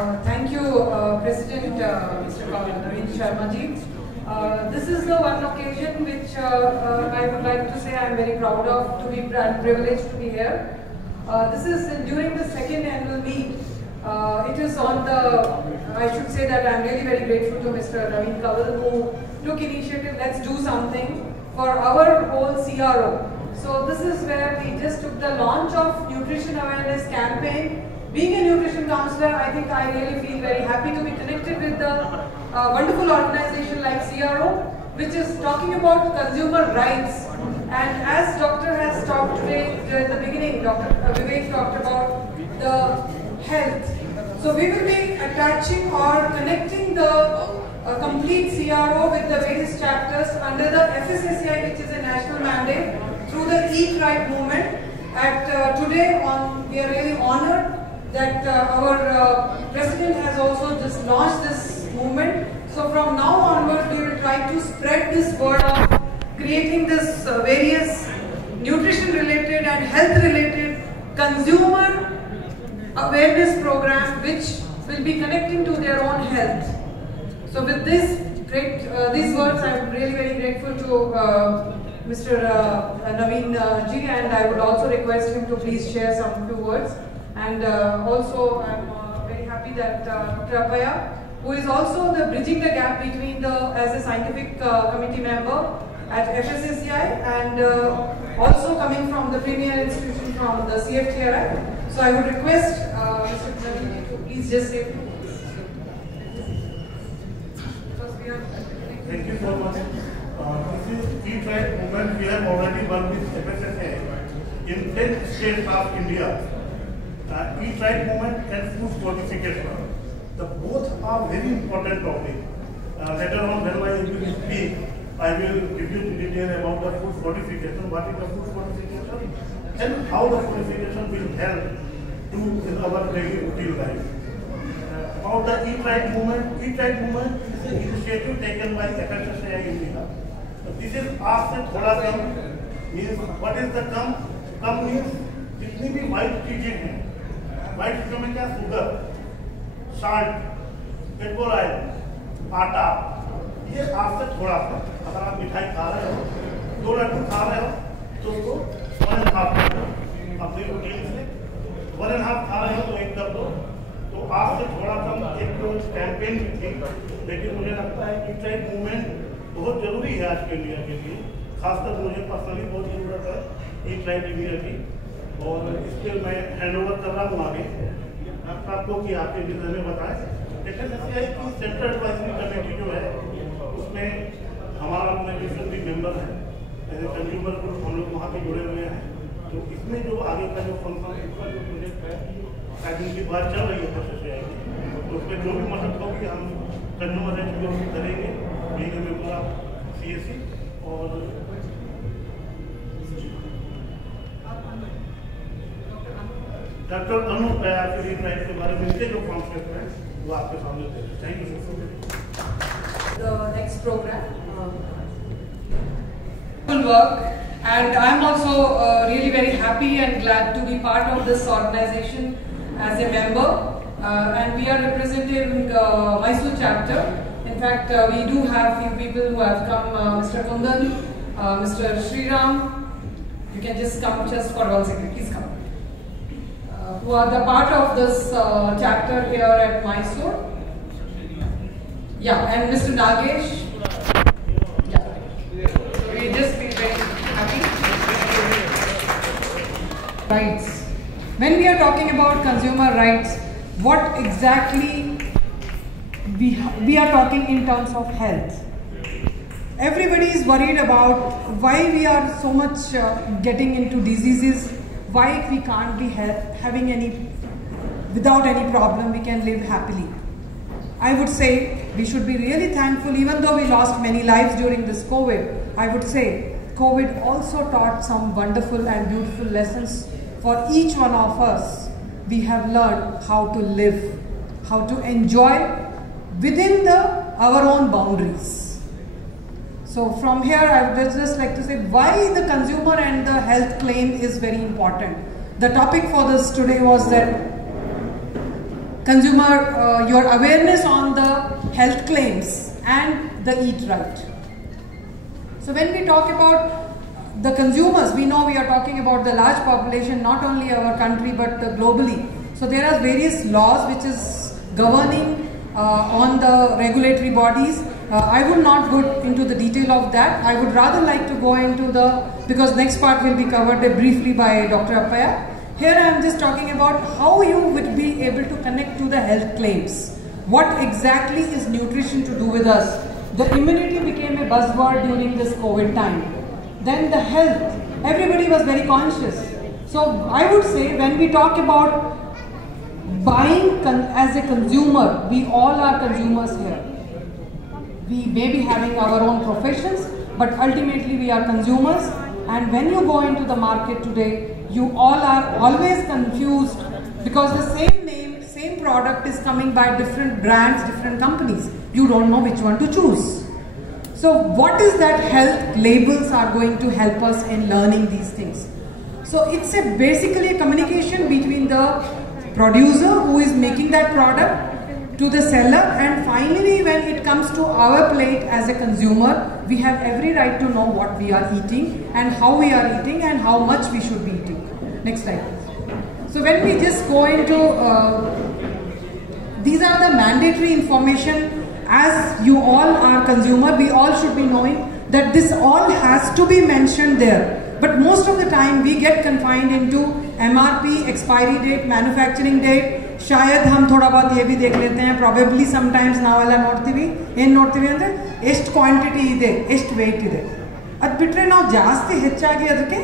Thank you, President Mr. Naveen Sharma ji. This is the one occasion which I would like to say I am very proud of, to be privileged to be here. This is during the second annual meet. It is on the, I should say that I am really very grateful to Mr. Naveen Kanwal who took initiative, let's do something for our whole CRO. So this is where we just took the launch of nutrition awareness campaign. Being a nutrition counselor, I think I really feel very happy to be connected with the wonderful organization like CRO, which is talking about consumer rights. And as doctor has talked today, in the beginning, Dr. Vivek talked about the health. So we will be attaching or connecting the complete CRO with the various chapters under the FSSAI, which is a national mandate, through the Eat Right movement. Today, we are really honored that our President has also just launched this movement. So from now onwards, we will try to spread this word of creating this various nutrition-related and health-related consumer awareness program, which will be connecting to their own health. So with this these words, I am really very grateful to Mr. Naveen ji, and I would also request him to please share some few words. And also, I'm very happy that Dr. Appaya, who is also bridging the gap between as a scientific committee member at FSSAI and also coming from the premier institution from the CFTRI. So I would request Mr. Naveen to please just say. Thank you so much. This is Eat Right movement. We have already worked with FSSAI in 10 states of India. Eat Right movement and food fortification. The both are very important topics. Later on, when I will speak, I will give you detail about the food fortification. What is the food fortification and how the fortification will help to our daily routine life. About the Eat Right movement. Eat Right movement is an initiative taken by FSSAI India. This is asked thoda kam means what is the kam? Kam means जितनी भी white चीजें हैं, white चीजों में क्या sugar, salt, petrol oil, आटा, ये आपसे थोड़ा सा. अगर आप मिठाई खा रहे हो, 2 लड्डू खा रहे हो, तो उसको 1.5 अपने रूटीन से 1.5 खा रहे हो तो 1 कर दो. तो आपसे थोड़ा कम एक कैंपेन भी थी, लेकिन मुझे लगता है कि Eat Right मूवमेंट बहुत जरूरी है आज के इंडिया के लिए. खासकर मुझे पर्सनली बहुत जरूरत है Eat Right इंडिया की, और इस पर मैं हैंड ओवर कर रहा हूँ आगे आपको कि आपके विषय में बताएं. FSSAI की सेंट्रल एडवाइजरी कमेटी जो है, उसमें हमारा ऑर्गेनाइजेशन भी मेंबर है. एज ए कंज्यूमर ग्रुप हम लोग वहाँ पे जुड़े हुए हैं. तो इसमें जो आगे का जो फंक्शन का जो प्रोजेक्ट है, पैकिंग की बात चल रही है FSSAI की, तो उसमें जो भी मदद होगी हम कंज्यूमर एजुकेशन करेंगे, being a member of CSC. और डॉक्टर अनु प्रयाग के Eat Right के बारे में जो कॉन्सेप्ट है वो आपके सामने दे. Thank you so much. The next program will work, and I'm also really very happy and glad to be part of this organization as a member, and we are representing Mysore chapter. In fact, we do have few people who have come, Mr. Kundan, Mr. Sriram. You can just come just for 1 second, please come. Who are the part of this chapter here at Mysore. Yeah, and Mr. Nagesh. Yeah, we just feel very happy. Rights. When we are talking about consumer rights, what exactly we are talking in terms of health. Everybody is worried about why we are so much getting into diseases, why we can't be having without any problem, we can live happily. I would say we should be really thankful, even though we lost many lives during this COVID. I would say COVID also taught some wonderful and beautiful lessons for each one of us. We have learned how to live, how to enjoy within our own boundaries. So from here, I would just like to say why the consumer and the health claim is very important. The topic for this today was that your awareness on the health claims and the eat right. So when we talk about the consumers, we know we are talking about the large population, not only our country but globally. So there are various laws which is governing on the regulatory bodies. I would not go into the detail of that. I would rather like to go into because next part will be covered briefly by Dr. Appaya. Here I am just talking about how you would be able to connect to the health claims. What exactly is nutrition to do with us? The immunity became a buzzword during this COVID time. Then the health, everybody was very conscious. So I would say when we talk about buying as a consumer, we all are consumers here. We may be having our own professions, but ultimately we are consumers. And when you go into the market today, you all are always confused because the same name, same product is coming by different brands, different companies. You don't know which one to choose. So what is that health labels are going to help us in learning these things? So it's basically a communication between the producer who is making that product to the seller, and finally when it comes to our plate as a consumer, we have every right to know what we are eating and how we are eating and how much we should be eating. Next slide please. So when we just go into, these are the mandatory information. As you all are consumer, we all should be knowing that this all has to be mentioned there. But most of the time we get confined into MRP, expiry date, manufacturing date. शायद हम थोड़ा बहुत ये भी देख लेते हैं, probably sometimes ನಾವೆಲ್ಲ ನೋಡ್ತೀವಿ, ಏನು ನೋಡ್ತೀವಿ ಅಂದರೆ ಎಷ್ಟು ಕ್ವಾಂಟಿಟಿ ಇದೆ, ಎಷ್ಟು ವೆಯ್ಟ್ ಇದೆ. ಅದು ಬಿಟ್ಟರೆ ನಾವು ಜಾಸ್ತಿ ಹೆಚ್ಚಾಗಿ ಅದಕ್ಕೆ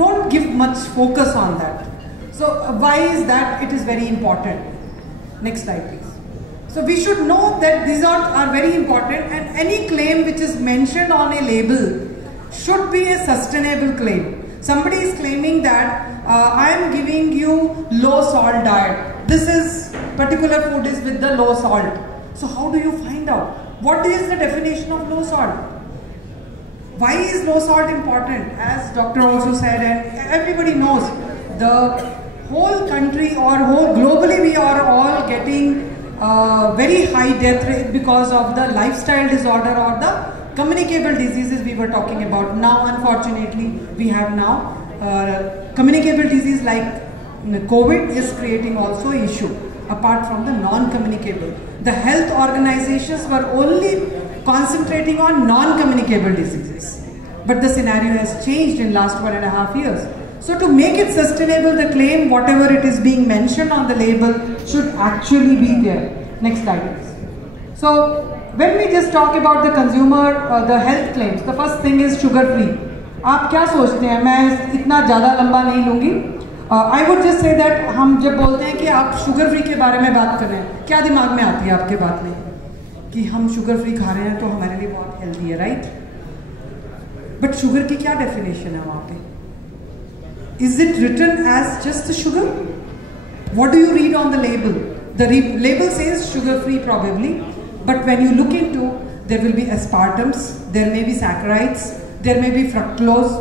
don't give much focus on that. So why is that? It is very important. Next slide please. So we should know that these are very important, and any claim which is mentioned on a label should be a sustainable claim. Somebody is claiming that I am giving you low salt diet. This is particular food is with the low salt. So how do you find out? What is the definition of low salt? Why is low salt important? As doctor also said, and everybody knows, the whole country or whole globally we are all getting very high death rate because of the lifestyle disorder or the communicable diseases we were talking about. Now unfortunately we have now communicable disease like COVID is creating also issue apart from the non-communicable. The health organizations were only concentrating on non-communicable diseases, but the scenario has changed in last 1.5 years. So to make it sustainable, the claim, whatever it is being mentioned on the label, should actually be there. Next slide please. So when we just talk about the consumer, the health claims, the first thing is sugar free. आप क्या सोचते हैं? मैं इतना ज़्यादा लंबा नहीं लूँगी. I would just say that हम जब बोलते हैं कि आप शुगर फ्री के बारे में बात कर रहे हैं, क्या दिमाग में आती है आपके बात में? कि हम शुगर फ्री खा रहे हैं तो हमारे लिए बहुत हेल्दी है, राइट? बट शुगर की क्या डेफिनेशन है वहाँ पे? Is it written as just the sugar? What do you read on the label? The label says sugar free probably, but when you look into, there will be aspartams, there may be saccharides, there may be fructose,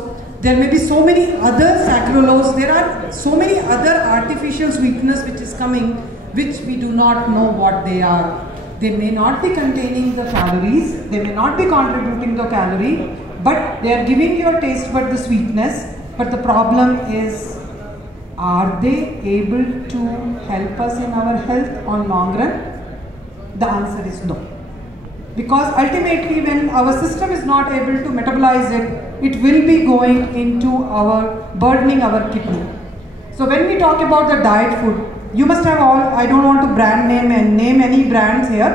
there may be so many other saccharose, there are so many other artificial sweeteners which is coming, which we do not know what they are. They may not be containing the calories, they may not be contributing the calorie, but they are giving your taste bud the sweetness. But the problem is, are they able to help us in our health on long run? The answer is no. Because ultimately when our system is not able to metabolize it, it will be going into burdening our kidney. So when we talk about the diet food, you must have all, I don't want to brand name and name any brands here.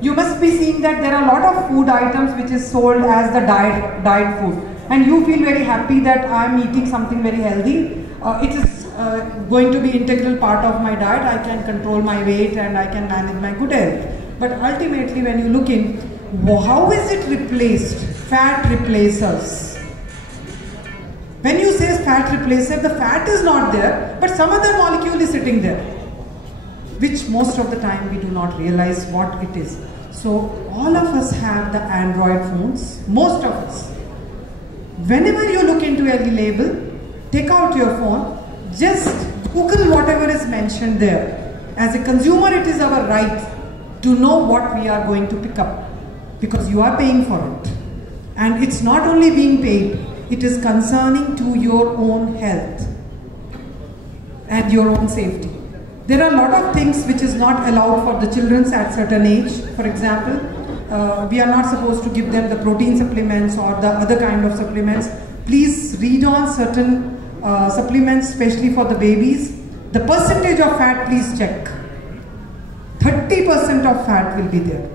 You must be seeing that there are a lot of food items which is sold as the diet food. And you feel very happy that I am eating something very healthy. It is going to be integral part of my diet. I can control my weight and I can manage my good health. But ultimately when you look in, how is it replaced? Fat replacers. When you say fat replacer, the fat is not there, but some other molecule is sitting there, which most of the time we do not realize what it is. So all of us have the Android phones, most of us. Whenever you look into any label, take out your phone, just Google whatever is mentioned there, as a consumer, it is our right to know what we are going to pick up, because you are paying for it. And it's not only being paid, it is concerning to your own health and your own safety. There are a lot of things which is not allowed for the children at certain age. For example, we are not supposed to give them the protein supplements or the other kind of supplements. Please read on certain supplements, especially for the babies. The percentage of fat, please check. 30% of fat will be there.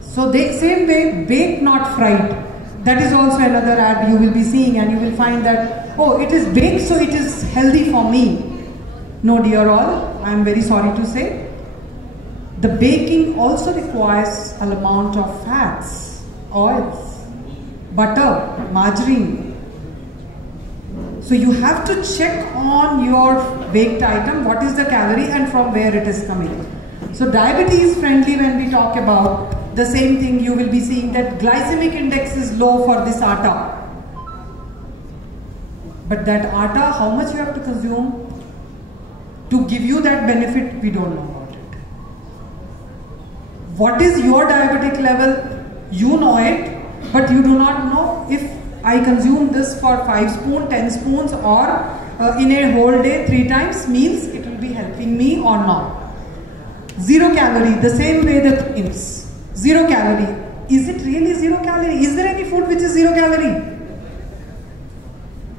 So same way, bake not fried. That is also another ad you will be seeing, and you will find that, oh, it is baked so it is healthy for me. No, dear all, I am very sorry to say, the baking also requires an amount of fats, oils, butter, margarine. So you have to check on your baked item, what is the calorie and from where it is coming. So diabetes friendly, when we talk about the same thing, you will be seeing that glycemic index is low for this atta. But that atta, how much you have to consume to give you that benefit, we don't know about it. What is your diabetic level? You know it, but you do not know if I consume this for 5 spoons, 10 spoons, or in a whole day 3 times meals, it will be helping me or not. 0 calorie, the same way the things. 0 calorie. Is it really 0 calorie? Is there any food which is 0 calorie?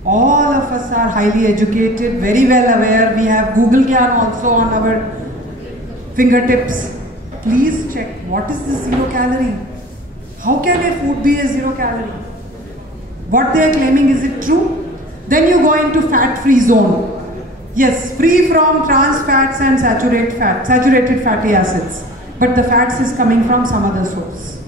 All of us are highly educated, very well aware. We have Google Gyan also on our fingertips. Please check, what is the 0 calorie? How can a food be a 0 calorie? What they are claiming, is it true? Then you go into fat-free zone. Yes, free from trans fats and saturated fatty acids. But the fats is coming from some other source.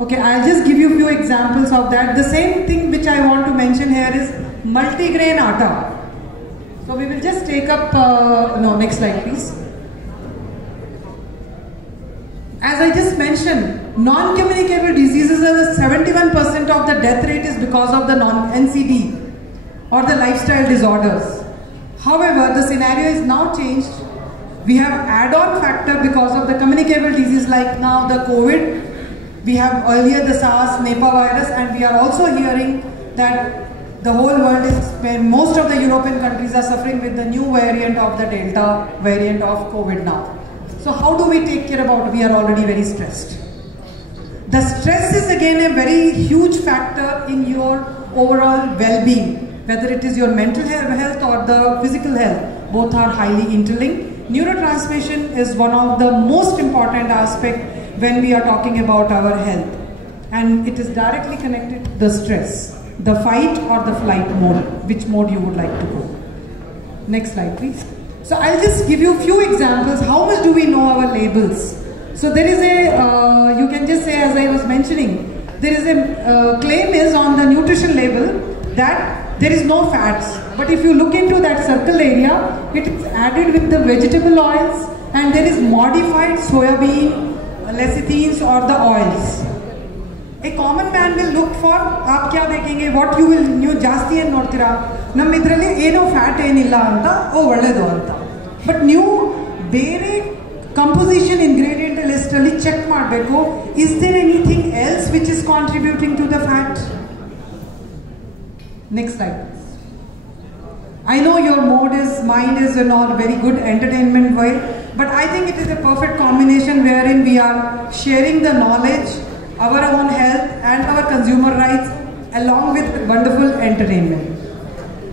Okay, I'll just give you a few examples of that. The same thing which I want to mention here is multigrain atta. So we will just take up, next slide please. As I just mentioned, non-communicable diseases, 71% of the death rate is because of the NCD or the lifestyle disorders. However, the scenario is now changed. We have add-on factor because of the communicable disease, like now the COVID. We have earlier the SARS, Nipah virus, and we are also hearing that the whole world is, most of the European countries are suffering with the new variant of the Delta variant of COVID now. So how do we take care about it? We are already very stressed. The stress is again a very huge factor in your overall well-being, whether it is your mental health or the physical health. Both are highly interlinked. Neurotransmission is one of the most important aspects when we are talking about our health, and it is directly connected to the stress, the fight or the flight mode, which mode you would like to go. Next slide please. So I'll just give you a few examples. How much do we know our labels? So there is a, you can just say, as I was mentioning, there is a claim is on the nutrition label that there is no fats. But if you look into that circle area, it is added with the vegetable oils, and there is modified soybean, lecithins or the oils. A common man will look for, aap kya dekhenge, what you will new jasti and nortira, nam idralli eno fat enilla anta, oh valledu anta. But new bere composition ingredient list alli check ಮಾಡಬೇಕು. Is there anything else which is contributing to the fat? Next slide. I know your mind is not very good entertainment way, but I think it is a perfect combination wherein we are sharing the knowledge, our own health and our consumer rights along with wonderful entertainment.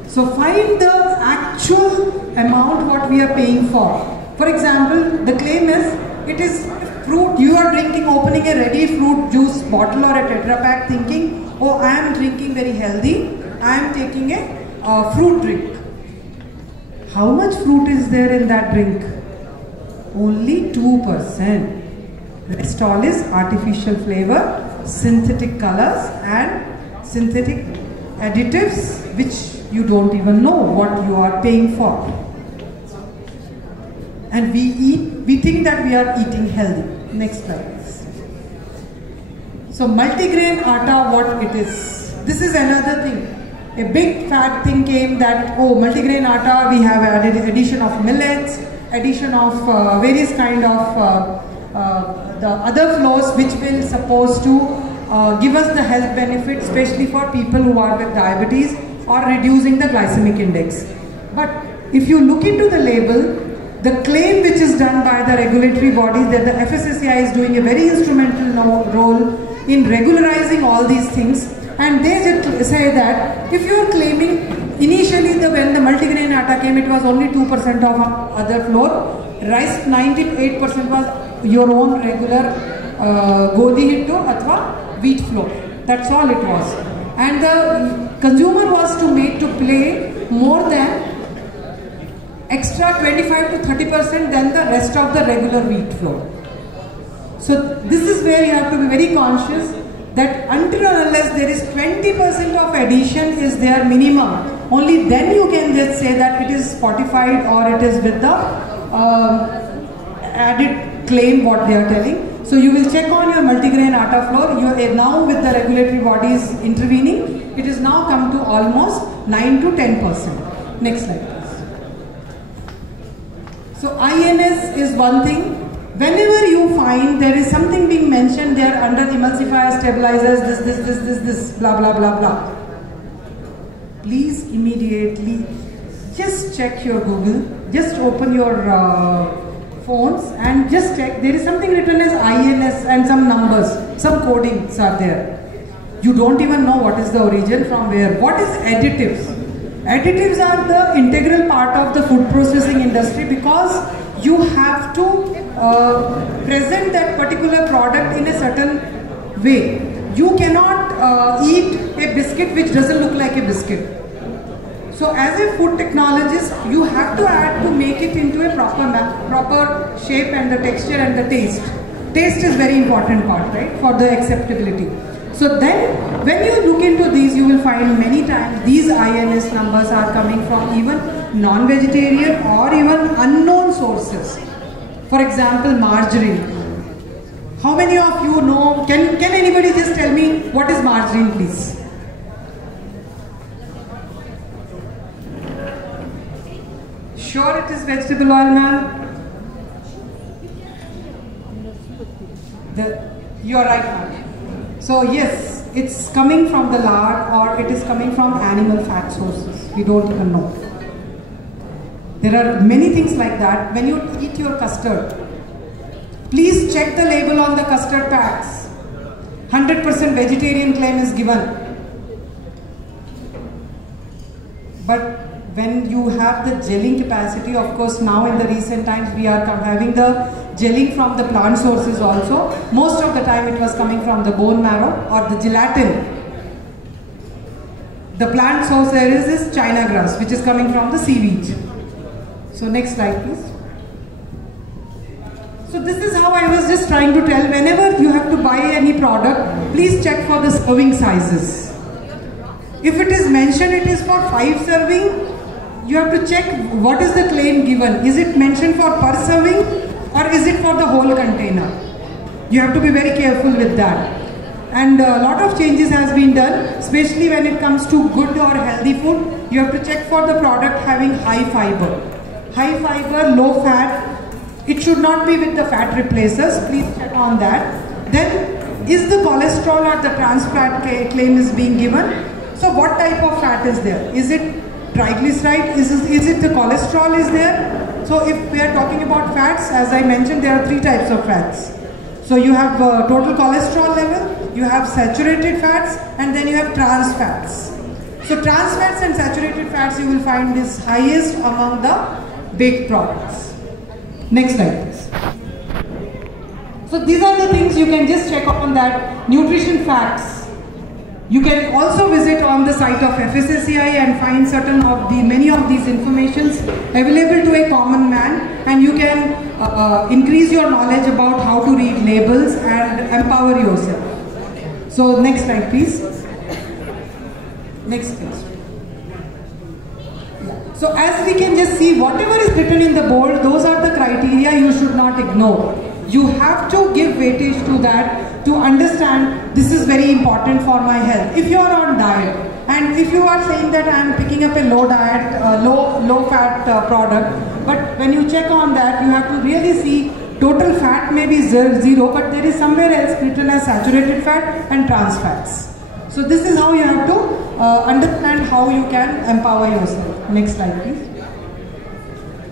So find the actual amount what we are paying for. For example, the claim is, it is fruit, you are drinking, opening a ready fruit juice bottle or a Tetra Pak thinking, oh, I am drinking very healthy, I am taking a fruit drink. How much fruit is there in that drink? Only 2%. Rest all is artificial flavor, synthetic colors and synthetic additives which you don't even know what you are paying for. And we think that we are eating healthy. Next slide. So multigrain atta, what it is? This is another thing. A big fat thing came that, oh, multigrain atta, we have added addition of millets, addition of various kind of the other flours which will supposed to give us the health benefit, especially for people who are with diabetes or reducing the glycemic index. But if you look into the label, the claim which is done by the regulatory bodies that the FSSAI is doing a very instrumental role in regularizing all these things, and they just say that if you are claiming initially when the multigrain atta came, it was only 2% of other flour, rice 98% was your own regular godi hittu athwa wheat flour. That's all it was, and the consumer was made to pay more than extra 25 to 30% than the rest of the regular wheat flour. So this is where you have to be very conscious that until or unless there is 20% of addition is their minimum, only then you can just say that it is fortified or it is with the added claim what they are telling. So you will check on your multigrain atta flour. You are now with the regulatory bodies intervening, it is now come to almost 9 to 10%. Next slide please. So INS is one thing. Whenever you find there is something being mentioned there under emulsifiers, stabilizers, this, blah, blah, blah, blah, please immediately just check your Google, just open your phones and just check. There is something written as INS and some numbers, some codings are there. You don't even know what is the origin from where. What is additives? Additives are the integral part of the food processing industry because you have to present that particular product in a certain way. You cannot eat a biscuit which doesn't look like a biscuit. So as a food technologist, you have to add to make it into a proper shape and the texture and the taste. Taste is very important part, right, for the acceptability. So then when you look into these, you will find many times these INS numbers are coming from even non-vegetarian or even unknown sources. For example, margarine. How many of you know, can anybody just tell me what is margarine please? Sure it is vegetable oil, ma'am? You are right, ma'am. So yes, it's coming from the lard or it is coming from animal fat sources. We don't even know. There are many things like that. When you eat your custard, please check the label on the custard packs. 100% vegetarian claim is given. But when you have the gelling capacity, of course now in the recent times we are having the gelling from the plant sources also. Most of the time it was coming from the bone marrow or the gelatin. The plant source there is China grass, which is coming from the seaweed. So next slide please. So this is how I was just trying to tell, whenever you have to buy any product, please check for the serving sizes. If it is mentioned it is for 5 serving, you have to check what is the claim given. Is it mentioned for per serving or is it for the whole container? You have to be very careful with that. And a lot of changes has been done, especially when it comes to good or healthy food. You have to check for the product having high fiber. High fiber, low fat. It should not be with the fat replacers. Please check on that. Then, is the cholesterol or the trans fat claim is being given? So what type of fat is there? Is it triglyceride? Is it the cholesterol is there? So if we are talking about fats, as I mentioned, there are 3 types of fats. So you have total cholesterol level, you have saturated fats, and then you have trans fats. So trans fats and saturated fats you will find is highest among the baked products. Next slide please. So these are the things you can just check on that. Nutrition facts. You can also visit on the site of FSSAI and find many of these informations available to a common man, and you can increase your knowledge about how to read labels and empower yourself. So next slide please. Next please. So as we can just see, whatever is written in the board, those are the criteria you should not ignore. You have to give weightage to that to understand this is very important for my health. If you are on diet and if you are saying that I am picking up a low diet, low fat product, but when you check on that, you have to really see total fat may be 0, but there is somewhere else written as saturated fat and trans fats. So this is how you have to understand how you can empower yourself. Next slide, please.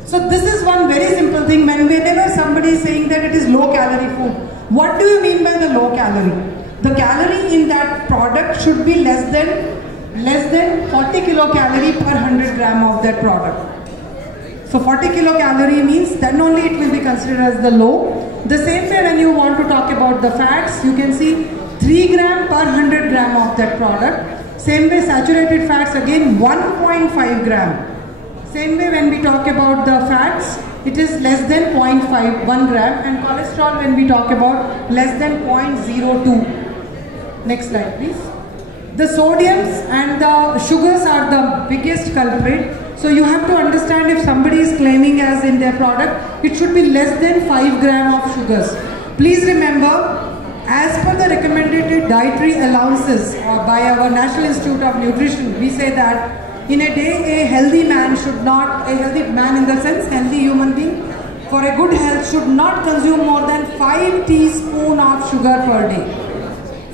So this is one very simple thing. Whenever somebody is saying that it is low calorie food, what do you mean by the low calorie? The calorie in that product should be less than 40 kilocalorie per 100 gram of that product. So 40 kilocalorie means then only it will be considered as the low. The same way when you want to talk about the fats, you can see 3 gram per 100 gram of that product. Same way saturated fats, again 1.5 gram. Same way when we talk about the fats, it is less than 0.1 gram, and cholesterol when we talk about less than 0.02. Next slide please. The sodiums and the sugars are the biggest culprit. So you have to understand, if somebody is claiming as in their product, it should be less than 5 gram of sugars. Please remember, as per the recommended dietary allowances by our National Institute of Nutrition, we say that in a day a healthy man should not, a healthy man in the sense healthy human being, for a good health should not consume more than 5 teaspoons of sugar per day.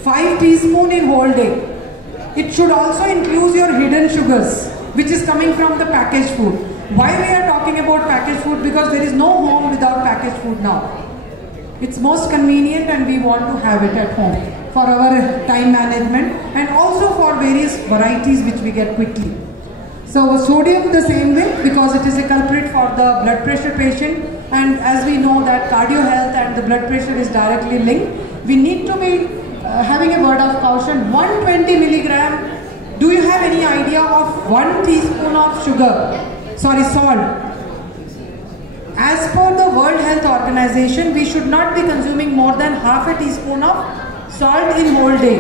5 teaspoons in whole day. It should also include your hidden sugars, which is coming from the packaged food. Why we are talking about packaged food? Because there is no home without packaged food now. It's most convenient and we want to have it at home for our time management and also for various varieties which we get quickly. So sodium the same way, because it is a culprit for the blood pressure patient, and as we know that cardio health and the blood pressure is directly linked, we need to be having a word of caution. 120 milligram, do you have any idea of 1 teaspoon of salt? As per the World Health Organization, we should not be consuming more than half a teaspoon of salt in whole day.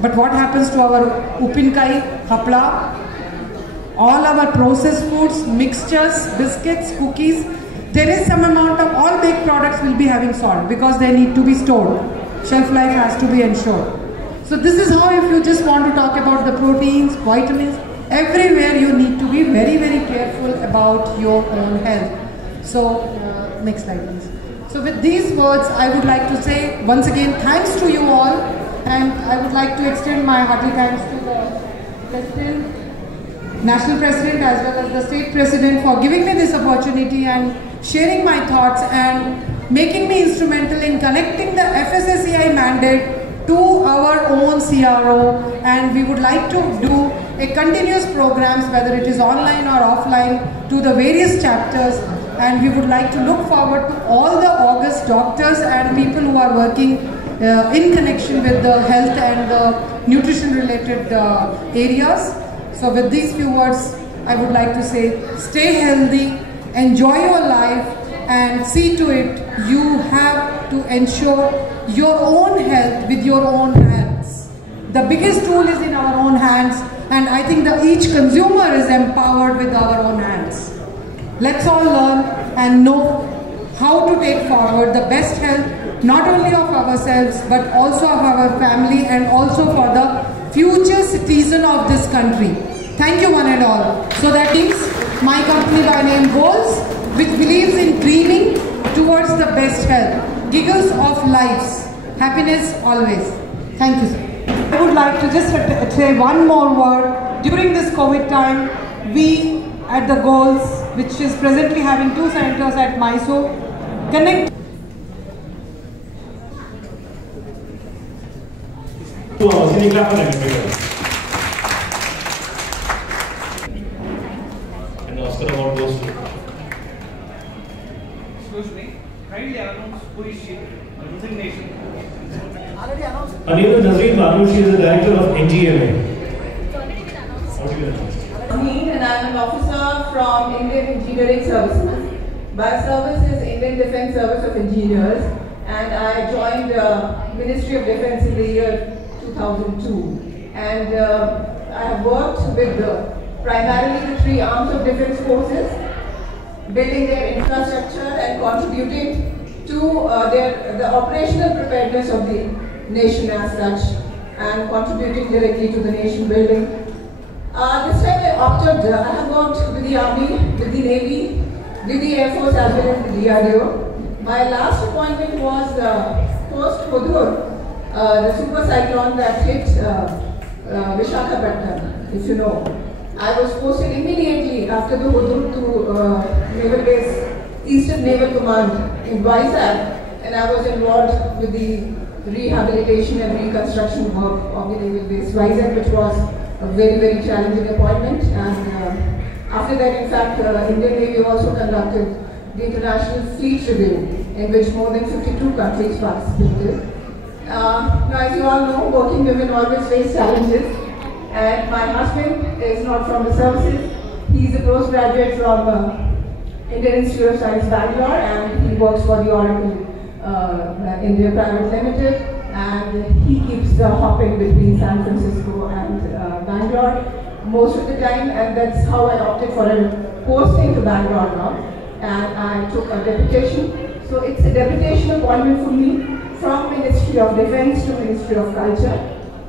But what happens to our upinkai, hapla, all our processed foods, mixtures, biscuits, cookies? There is some amount of all baked products will be having salt because they need to be stored. Shelf life has to be ensured. So this is how, if you just want to talk about the proteins, vitamins, everywhere you need to be very, very careful about your own health. So next slide please. So with these words, I would like to say once again thanks to you all, and I would like to extend my hearty thanks to the President, National President as well as the State President for giving me this opportunity and sharing my thoughts and making me instrumental in connecting the FSSAI mandate to our own CRO, and we would like to do a continuous programs, whether it is online or offline, to the various chapters, and we would like to look forward to all the august doctors and people who are working in connection with the health and the nutrition related areas. So with these few words, I would like to say stay healthy, enjoy your life, and see to it you have to ensure your own health with your own hands. The biggest tool is in our own hands, and I think that each consumer is empowered with our own hands. Let's all learn and know how to take forward the best health, not only of ourselves but also of our family and also for the future citizen of this country. Thank you one and all. So that is my company by name Goals, which believes in dreaming towards the best health. Giggles of lives. Happiness always. Thank you, sir. I would like to just say one more word. During this COVID time, we at the Goals, which is presently having 2 centers at Mysore, connect and the Oscar award goes to. Excuse me, kindly announce who is she, resignation. Anil Nazreen Banu, she is the director of NGMA. How do you announce? And I am an officer from Indian Engineering Services. My service is Indian Defence Service of Engineers, and I joined the Ministry of Defence in the year 2002. And I have worked with primarily the 3 arms of defence forces, building their infrastructure and contributing to the operational preparedness of the nation as such, and contributing directly to the nation building. This time I opted, I have worked with the Army, with the Navy, with the Air Force as well as the DRDO. My last appointment was post-Hudhud, the super cyclone that hit Visakhapatnam, if you know. I was posted immediately after the Hudhud to Naval Base, Eastern Naval Command in Vizag, and I was involved with the rehabilitation and reconstruction work of the Naval Base Vizag, which was a very, very challenging appointment. And after that, in fact, Indian Navy also conducted the International Fleet Review, in which more than 52 countries participated. Now, as you all know, working women always face challenges, and my husband is not from the services. He's a postgraduate from Indian Institute of Science, Bangalore, and he works for the Oracle India Private Limited, and he keeps hopping between San Francisco and Bangalore most of the time, and that's how I opted for a posting to Bangalore now, and I took a deputation. So it's a deputation appointment for me from Ministry of Defence to Ministry of Culture.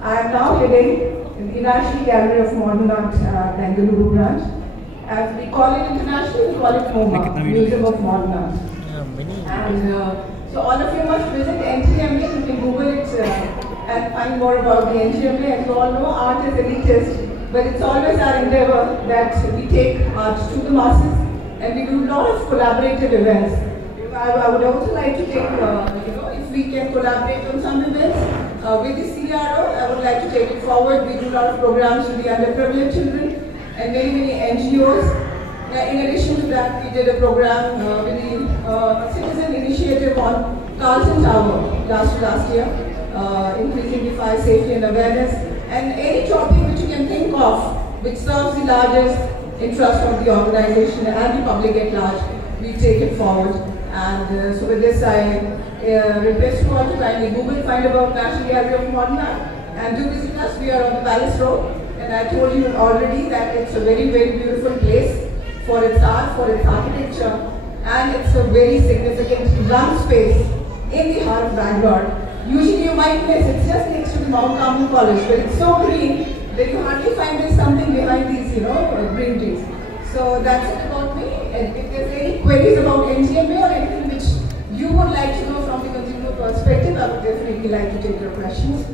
I am now heading the National Gallery of Modern Art, Bengaluru branch. As we call it internationally, we call it MoMA, Museum of Modern Art. And so all of you must visit NGMA. You can Google it and find more about the NGMA. As you all know, art is elitist, but it's always our endeavor that we take art to the masses, and we do a lot of collaborative events. I would also like to take, if we can collaborate on some events with the CRO, I would like to take it forward. We do a lot of programs with the underprivileged children and many, many NGOs. In addition to that, we did a program with the citizen initiative on Carlton Tower last year, increasing the fire safety and awareness, and any topic which you can think of which serves the largest interest of the organization and the public at large, we take it forward. And so with this, I request you all to kindly Google, find about National Gallery of Modern Art, and do visit us. We are on the Palace Road, and I told you already that it's a very, very beautiful place for its art, for its architecture, and it's a very significant lung space in the heart of Bangalore. Usually you might miss, it's just next to the Mount Carmel College, but it's so green that you hardly find there's something behind these, green trees. So that's it about me. And if there's any queries about NGMA or anything which you would like to know from the consumer perspective, I would definitely like to take your questions.